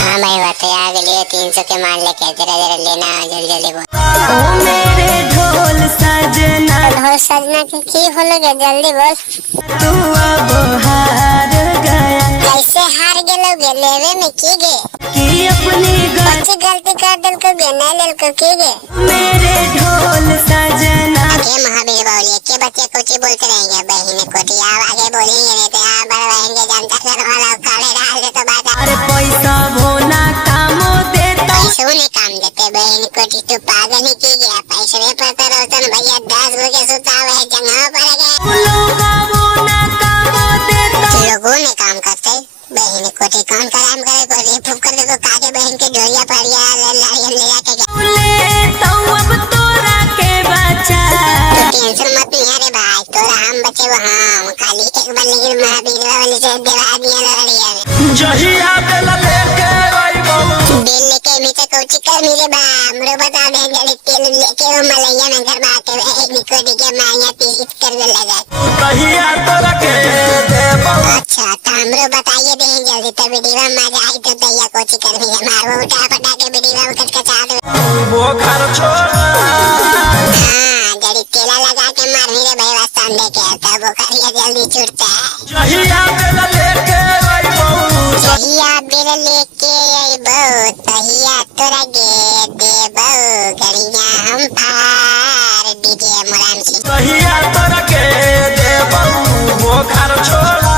हाँ भाई बता लिए 300 के मान लेके जरा जरा लेना जल्दी जल्दी बोल। ओ मेरे ढोल सजना, ढोल सजना के की होलो गे जल्दी बोल। तू अब हार गया। कैसे हार गेलो गे लेवे में की गे कि अपनी बच्ची गलती कर दिल को गे नहीं लेल को की गे। मेरे ढोल सजना, के महावीर बोलिए के बच्चे कुछ बोलते रहेंगे बहन को आप आगे बोलेंगे नहीं तो आप बड़ बहन के जानता कर वाला काले डाल दे तो बात। अरे पैसा भोना कामो देता, पैसों ने काम देते बहन को तू पागल ही की गया पैसे पर तो रोशन भैया 10 बजे सुतावे जगह पर गए लोगों कामो देता। लोगों ने काम करते बहन को कौन काम करे को फूक कर देखो काके बहन के डोरिया पड़िया लारियन ले जाके ले तो अब तोरा के बचा। टेंशन मत नहीं अरे भाई तोरा हम बचे वो हम खाली एक बार लेकिन महावीर वाले से देवा दिया लड़िया जहिया बेला लेके आई बहु, बेल लेके मीठे कोची कर मिले बा हमरो बता दे जल्दी तेल लेके वो मलैया में घर बाटे निको दिखे माया पीस कर लगा जहिया तोरा के दे बहु। अच्छा तो हमरो बताइए दे जल्दी तो वीडियो में मजा आई तो दैया कोची कर भी मारो उठा पटा के वीडियो में कचकचा दे वो घर छोड़ा, हां जल्दी तेला लगा के मार मेरे भाई वास्ते लेके तब वो करिए जल्दी छूटता है। जहिया बेला लेके आई बहु, जहिया बेल लेके आई बहु तहिया तोरा गे दे बहु गड़िया हम पार डीजे मुलायम सिंह। जहिया तोरा के दे बहु, वो घर छोड़ा।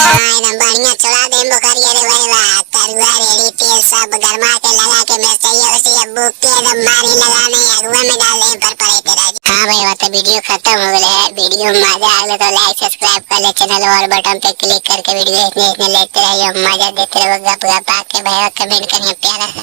हाँ एकदम बढ़िया चला दे बुखारिया रे भाई वाह तरुआ रेडी तेल सब गरमा के लगा के मैं सही वैसे अब बुक के एकदम मारी लगाने अगुआ में डाल दे पर पड़े तेरा। हाँ भाई वो तो वीडियो खत्म हो गया है वीडियो में मजा आ गया तो लाइक सब्सक्राइब कर ले चैनल और बटन पे क्लिक करके वीडियो इतने लेते रहिए मजा देते रहो गप गप आके भाई कमेंट करिए प्यारा सा।